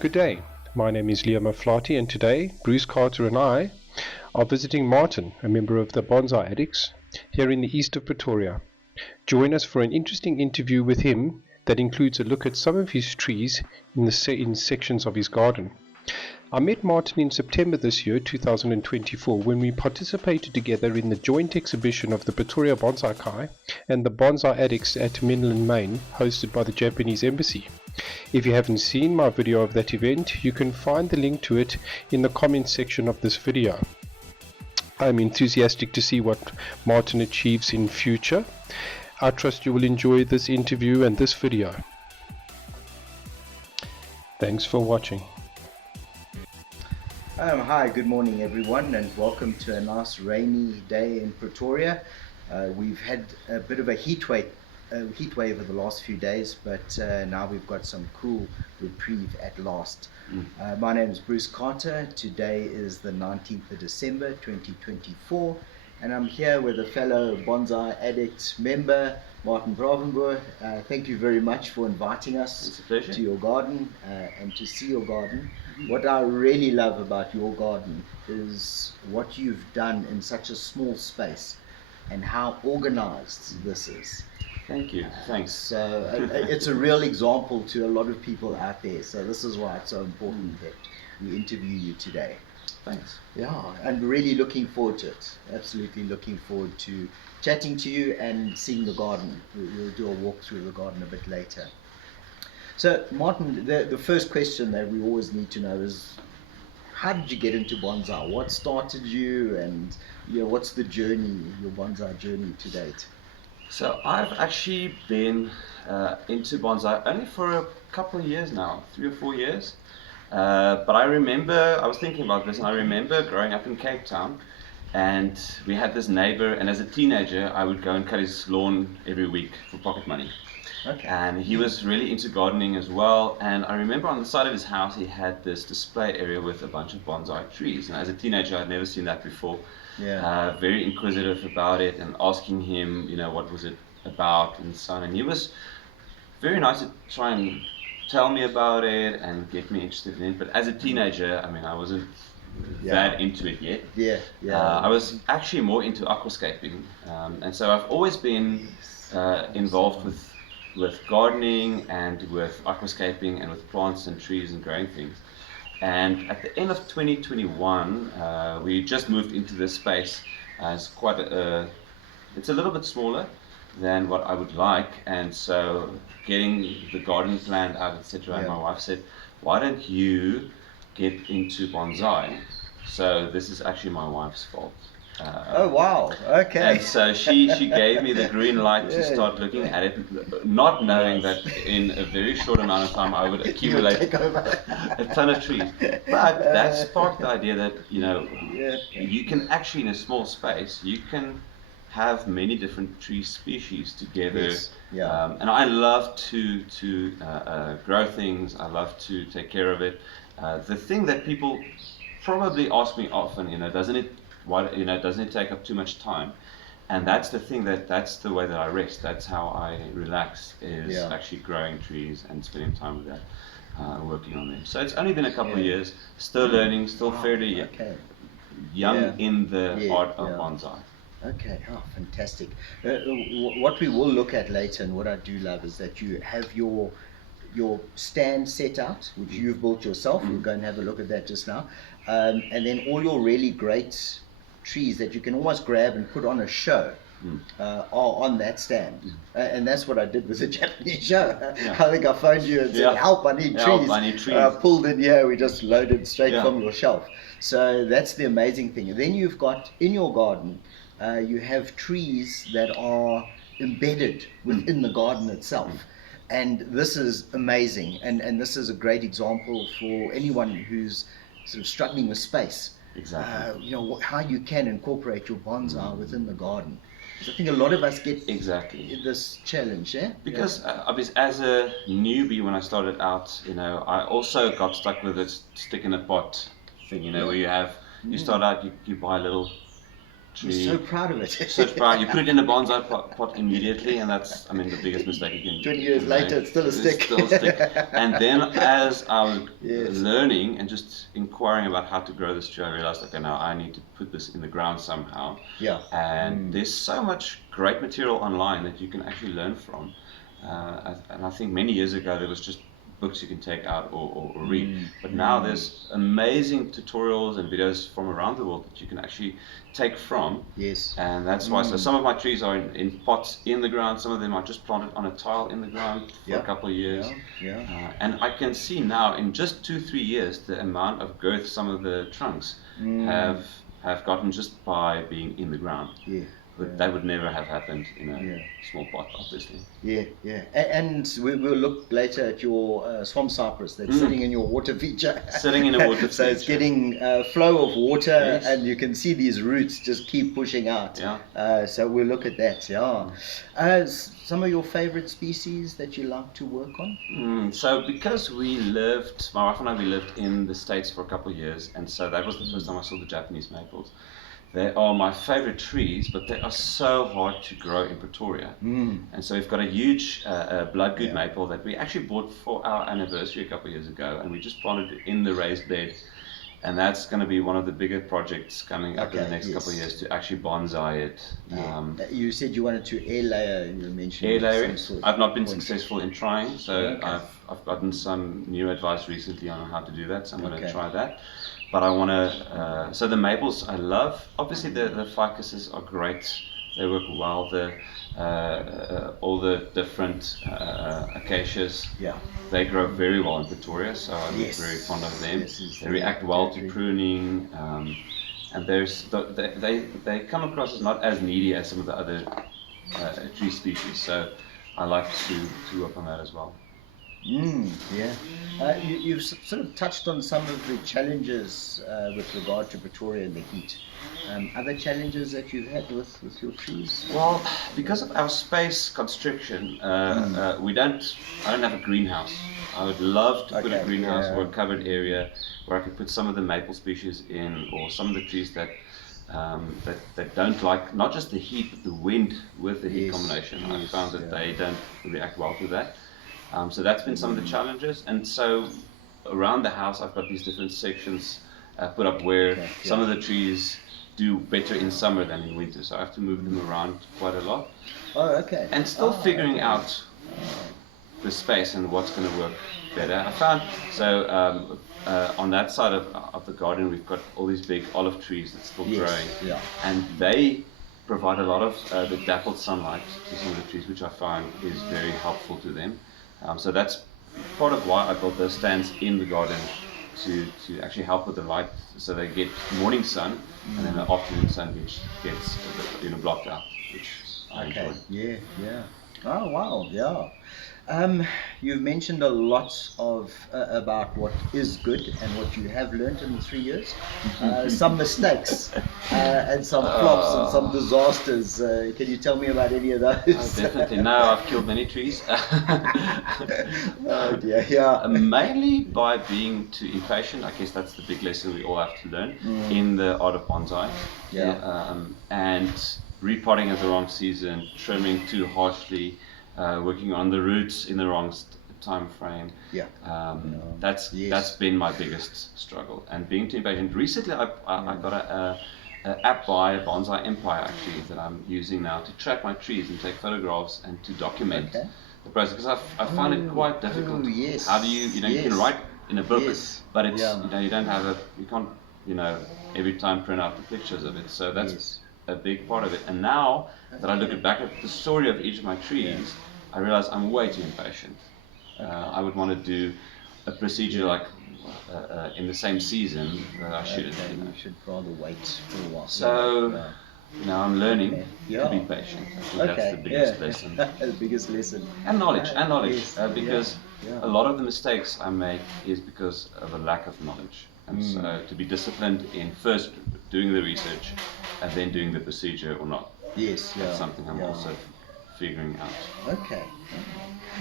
Good day, my name is Liam Maflati, and today Bruce Carter and I are visiting Martin, a member of the Bonsai Addicts, here in the east of Pretoria. Join us for an interesting interview with him that includes a look at some of his trees in sections of his garden. I met Martin in September this year, 2024, when we participated together in the joint exhibition of the Pretoria Bonsai Kai and the Bonsai Addicts at Menlyn, Maine, hosted by the Japanese Embassy. If you haven't seen my video of that event, you can find the link to it in the comments section of this video. I'm enthusiastic to see what Martin achieves in future. I trust you will enjoy this interview and this video. Thanks for watching. Hi, good morning everyone, and welcome to a nice rainy day in Pretoria. We've had a bit of a heat wave over the last few days, but now we've got some cool reprieve at last. My name is Bruce Carter. Today is the 19th of December 2024, and I'm here with a fellow Bonsai Addict member, Martin Bravenboer. Thank you very much for inviting us to your garden and to see your garden. What I really love about your garden is what you've done in such a small space and how organized this is. Thank you. Thanks. So it's a real example to a lot of people out there. So this is why it's so important that we interview you today. Thanks. Yeah, and really looking forward to it. Absolutely looking forward to chatting to you and seeing the garden. We'll do a walk through the garden a bit later. So Martin, the first question that we always need to know is, how did you get into bonsai? What started you, and what's the journey, your bonsai journey to date? So I've actually been into bonsai only for a couple of years now, 3 or 4 years. But I remember, I was thinking about this, and I remember growing up in Cape Town, and we had this neighbor, and as a teenager I would go and cut his lawn every week for pocket money. Okay. And he was really into gardening as well, and I remember on the side of his house he had this display area with a bunch of bonsai trees, and as a teenager I'd never seen that before. Yeah. Very inquisitive about it and asking him, what was it about and so on, and he was very nice to try and tell me about it and get me interested in it, but as a teenager, I wasn't that into it yet. I was actually more into aquascaping, and so I've always been involved with gardening and with aquascaping and with plants and trees and growing things. And at the end of 2021, we just moved into this space. It's it's a little bit smaller than what I would like, and so getting the garden planned out, etc. And my wife said, "Why don't you get into bonsai?" So this is actually my wife's fault. Oh wow! Okay. And so she gave me the green light to start looking at it, not knowing that in a very short amount of time I would accumulate a ton of trees. But that sparked the idea that you can actually, in a small space, you can have many different tree species together. Yes. Yeah. And I love to grow things. I love to take care of it. The thing that people probably ask me often, doesn't it take up too much time? And that's the thing, that's the way that I rest. That's how I relax, is actually growing trees and spending time with that, working on them. So it's only been a couple of years, still learning, still fairly young in the art of bonsai. Okay, fantastic. What we will look at later, and what I do love, is that you have your stand set out, which you've built yourself. We'll go and have a look at that just now. And then all your really great trees that you can almost grab and put on a show are on that stand. And that's what I did with the Japanese show. I think I phoned you and said, "Help, I need trees." I need trees. Pulled in here, we just loaded straight from your shelf. So that's the amazing thing. And then you've got, in your garden, you have trees that are embedded within the garden itself. And this is amazing. And this is a great example for anyone who's sort of struggling with space. Exactly. How you can incorporate your bonsai within the garden. Because I think a lot of us get this challenge, Because as a newbie, when I started out, I also got stuck with this stick in a pot thing, where you start out, you buy a little tree. You're so proud of it. So proud. You put it in a bonsai pot immediately, and that's, I mean, the biggest mistake you can. 20 years later, it's still a stick. Still a stick. And then, as I was Yes. learning and just inquiring about how to grow this tree, I realized, okay, now I need to put this in the ground somehow. Yeah. And there's so much great material online that you can actually learn from. And I think many years ago there was just books you can take out or read, but now there's amazing tutorials and videos from around the world that you can actually take from. Yes. And that's why, so some of my trees are in pots in the ground, some of them are just planted on a tile in the ground for a couple of years. And I can see now in just 2-3 years the amount of growth some of the trunks have gotten just by being in the ground. But that would never have happened in a small pot, obviously. And we'll look later at your swamp cypress that's sitting in your water feature. Sitting in a water feature. So it's getting flow of water, and you can see these roots just keep pushing out. So we'll look at that. Some of your favorite species that you like to work on? So because my wife and I, we lived in the States for a couple of years, and so that was the first time I saw the Japanese maples. They are my favorite trees, but they are so hard to grow in Pretoria. And so we've got a huge bloodgood maple that we actually bought for our anniversary a couple of years ago, and we just planted it in the raised bed. And that's going to be one of the bigger projects coming up in the next couple of years, to actually bonsai it. You said you wanted to air layer, you mentioned. Air layering. I've not been successful in trying, so I've gotten some new advice recently on how to do that, so I'm going to try that. But I want to, so the maples I love. Obviously the ficuses are great. They work well. All the different acacias, they grow very well in Pretoria, so I'm very fond of them. They react well to pruning, and they come across as not as needy as some of the other tree species. So I like to work on that as well. You've sort of touched on some of the challenges with regard to Pretoria and the heat. Other challenges that you've had with your trees? Well, because of our space constriction, I don't have a greenhouse. I would love to put a greenhouse or a covered area where I could put some of the maple species in, or some of the trees that don't like not just the heat but the wind with the heat combination. I found that they don't react well to that. So that's been some of the challenges, and so around the house I've got these different sections put up where some of the trees do better in summer than in winter, so I have to move them around quite a lot. And still figuring out the space and what's going to work better. I found, on that side of the garden we've got all these big olive trees that's still growing, and they provide a lot of the dappled sunlight to some of the trees, which I find is very helpful to them. So that's part of why I built those stands in the garden, to actually help with the light, so they get morning sun, and then the afternoon sun gets blocked out, which I enjoy. Oh wow, you've mentioned a lot of about what is good and what you have learned in the 3 years. Some mistakes and some flops and some disasters. Can you tell me about any of those? Definitely. No, I've killed many trees. Oh dear, Mainly by being too impatient. I guess that's the big lesson we all have to learn in the art of bonsai. And repotting at the wrong season, trimming too harshly, working on the roots in the wrong time frame. That's been my biggest struggle, and being too impatient. Recently I got an app by Bonsai Empire actually that I'm using now to track my trees and take photographs and to document the process, because I find it quite difficult. How do you can write in a book, but it's you can't every time print out the pictures of it, so that's a big part of it. And now that I look back at the story of each of my trees, I realize I'm way too impatient. I would want to do a procedure like in the same season that I should. You should rather wait for a while. So I'm learning to be patient. I think that's the biggest lesson. The biggest lesson. And knowledge, because a lot of the mistakes I make is because of a lack of knowledge. And so to be disciplined in first doing the research and then doing the procedure or not. That's something I'm also figuring out.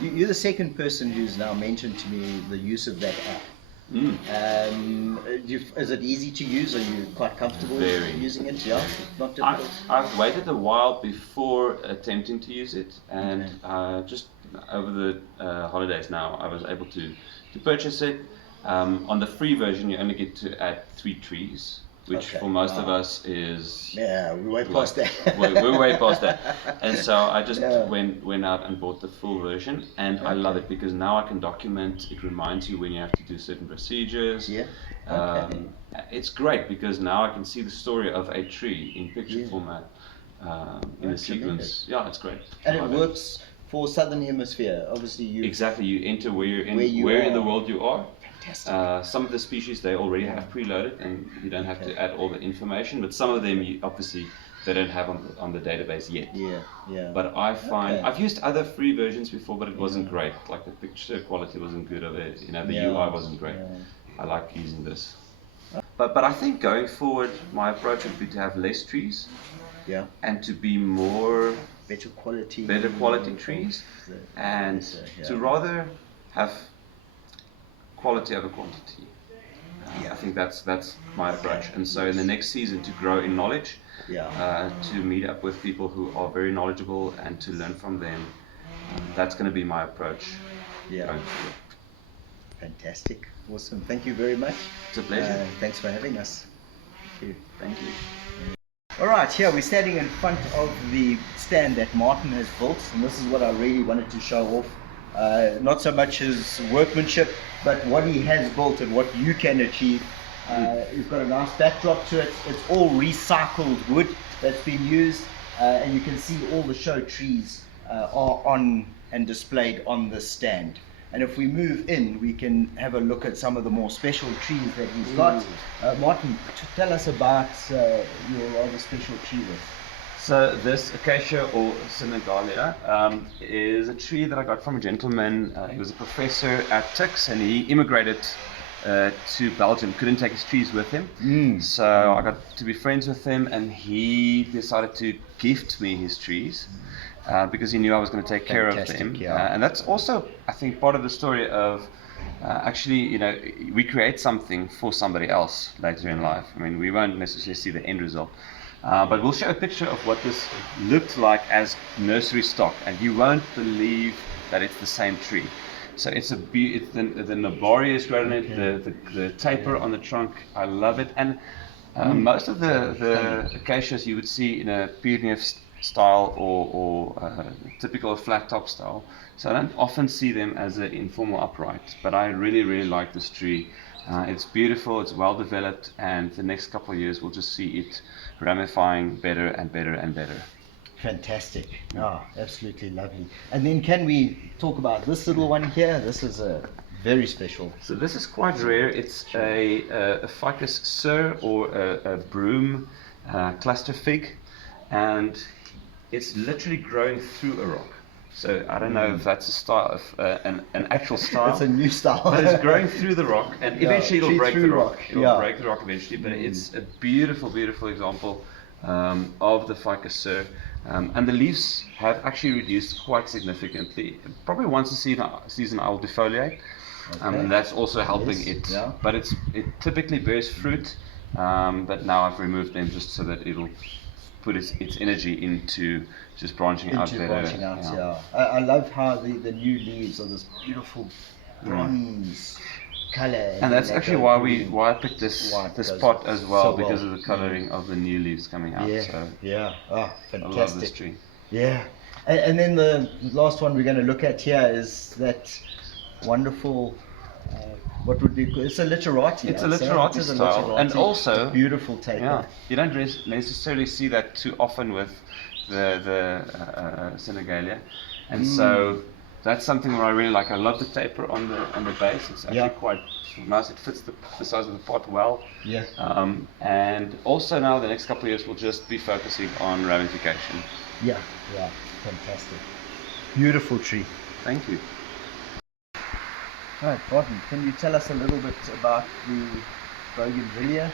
You're the second person who's now mentioned to me the use of that app. Is it easy to use? Are you quite comfortable Very. using it? Yeah, not difficult. I've waited a while before attempting to use it, and just over the holidays now, I was able to purchase it. On the free version, you only get to add 3 trees, which for most of us is we're way past that. we're way past that. And so I just went out and bought the full version, and I love it because now I can document. It reminds you when you have to do certain procedures. Yeah. It's great because now I can see the story of a tree in picture format in a sequence. Yeah, it's great. And it works for Southern Hemisphere. Obviously, you enter where in the world you are. Some of the species they already have preloaded, and you don't have to add all the information. But some of them, obviously, they don't have on the database yet. Yeah. But I find I've used other free versions before, but it wasn't great. Like the picture quality wasn't good of it. The UI wasn't great. I like using this. But I think going forward, my approach would be to have less trees. Yeah. And to be more better quality trees, and to rather have quality over quantity. I think that's my approach. And so in the next season, to grow in knowledge, to meet up with people who are very knowledgeable and to learn from them, that's going to be my approach. Going forward. Fantastic. Awesome. Thank you very much. It's a pleasure. Thanks for having us. Thank you. All right, here we're standing in front of the stand that Martin has built, and this is what I really wanted to show off. Not so much his workmanship, but what he has built and what you can achieve. You've got a nice backdrop to it. It's all recycled wood that's been used, and you can see all the show trees are on and displayed on this stand. And if we move in, we can have a look at some of the more special trees that he's got. Martin, tell us about your rather special tree list. So this acacia or Senegalia is a tree that I got from a gentleman. He was a professor at Tix, and he immigrated to Belgium. Couldn't take his trees with him, so I got to be friends with him, and he decided to gift me his trees. Because he knew I was going to take care of them. And that's also, I think, part of the story of actually, we create something for somebody else later in life. I mean, we won't necessarily see the end result. But we'll show a picture of what this looked like as nursery stock, and you won't believe that it's the same tree. So it's the Nabari is grown in it, the taper on the trunk, I love it. And most of the acacias you would see in a pyrenean style or typical flat top style. So I don't often see them as an informal upright, but I really like this tree. It's beautiful, it's well developed, and the next couple of years we'll just see it ramifying better and better and better. Fantastic. Absolutely lovely. And then can we talk about this little one here? This is a very special. So this is quite rare. It's a Ficus sur, or a broom cluster fig, and it's literally growing through a rock. So I don't know if that's a style, an actual style. It's a new style. But it's growing through the rock, and eventually it'll break the rock. It'll break the rock eventually, but it's a beautiful example of the Ficus sur. And the leaves have actually reduced quite significantly. Probably once a season I'll defoliate, and that's also helping it. Yeah. But it typically bears fruit, but now I've removed them just so that it'll put its energy into just branching out better. I love how the new leaves are this beautiful bronze color. And that's actually why I picked this pot as well, because of the coloring of the new leaves coming out. Fantastic. I love this tree. And then the last one we're going to look at here is that wonderful what would be it's a literati. It's a literati style, and also beautiful taper. You don't necessarily see that too often with the Senegalia, and so that's something that I really like. I love the taper on the base. It's actually quite nice. It fits the size of the pot well. And also now the next couple of years we'll just be focusing on ramification. Fantastic. Beautiful tree. Thank you. Right, Martin, can you tell us a little bit about the Bougainvillea?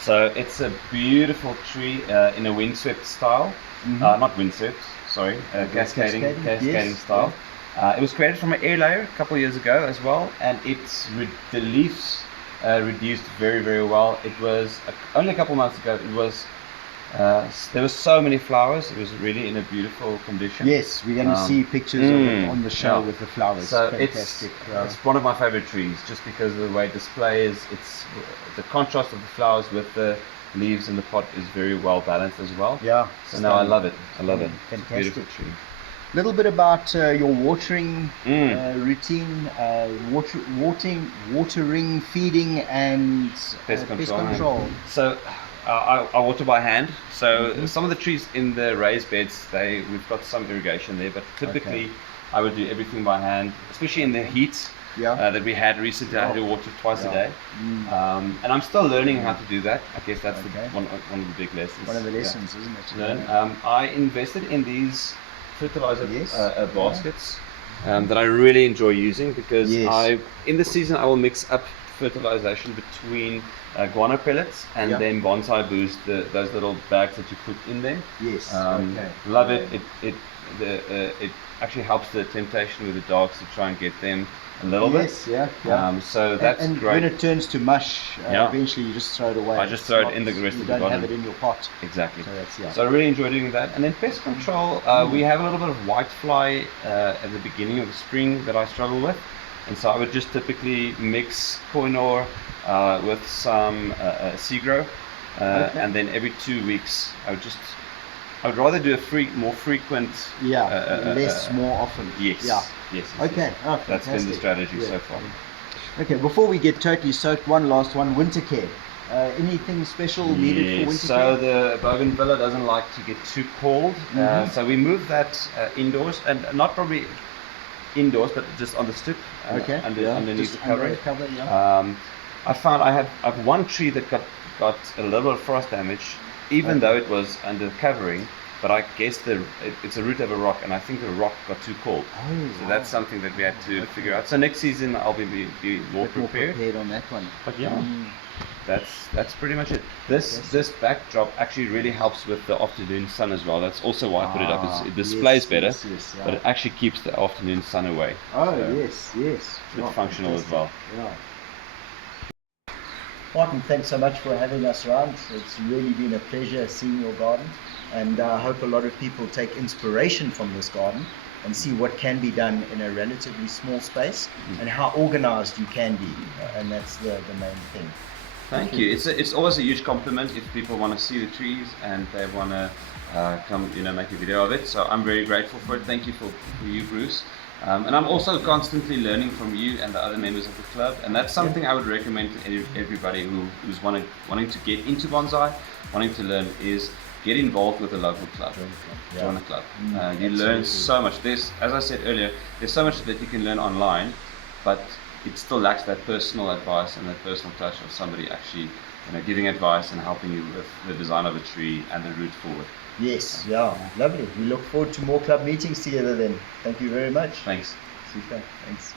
So it's a beautiful tree in a windswept style. Not windswept, sorry, cascading style. It was created from an air layer a couple of years ago as well, and the leaves reduced very, very well. It was only a couple of months ago. It was there were so many flowers. It was really in a beautiful condition. Yes, we're going to see pictures of it on the show with the flowers. So fantastic. It's one of my favorite trees, just because of the way it displays. It's the contrast of the flowers with the leaves in the pot is very well balanced as well. Yeah. So now I love it. I love it. Fantastic. It's a beautiful tree. A little bit about your watering routine, watering, feeding, and Pest pest control. control. So I water by hand. So some of the trees in the raised beds, we've got some irrigation there, but typically I would do everything by hand, especially in the heat that we had recently. I had to water twice a day, and I'm still learning how to do that. I guess that's one of the big lessons. One of the lessons, isn't it? Learn. I invested in these fertilizer baskets that I really enjoy using, because in the season I will mix up fertilization between guano pellets and then Bonsai Boost, those little bags that you put in there. Yes. Love it. It actually helps the temptation with the dogs to try and get them a little bit. So that's and great. when it turns to mush, eventually you just throw it away. I just throw it in the rest of the garden. You don't have it in your pot. Exactly. So, so I really enjoy doing that. And then pest control, we have a little bit of whitefly at the beginning of the spring that I struggle with. And so I would just typically mix Koinor with some Segro, and then every 2 weeks I would rather do more frequent. Less more often. Yes. Yes. Okay. Oh, that's been the strategy so far. Okay, before we get totally soaked, one last one, winter care. Anything special needed for winter care? So the Bravenboer doesn't like to get too cold, so we move that indoors, and not probably indoors, but just on the stoop, underneath the covering. I found I have one tree that got a little bit of frost damage, even though it was under covering. But I guess it's a root of a rock, and I think the rock got too cold. So that's something that we had to figure out. So next season I'll be more prepared on that one. But that's pretty much it. This backdrop actually really helps with the afternoon sun as well. That's also why I put it up. It displays better, but it actually keeps the afternoon sun away. Yes. It's functional as well. Martin, thanks so much for having us around. It's really been a pleasure seeing your garden, and I hope a lot of people take inspiration from this garden and see what can be done in a relatively small space and how organized you can be, and that's the main thing. Thank you. It's always a huge compliment if people want to see the trees and they want to come, make a video of it. So I'm very grateful for it. Thank you for you, Bruce. And I'm also constantly learning from you and the other members of the club, and that's something I would recommend to everybody who's wanting to get into bonsai, wanting to learn, is get involved with a local club. Join a club. You learn so much. As I said earlier, there's so much that you can learn online, but it still lacks that personal advice and that personal touch of somebody actually giving advice and helping you with the design of a tree and the route forward. Yes, lovely. We look forward to more club meetings together then. Thank you very much. Thanks. Super, thanks.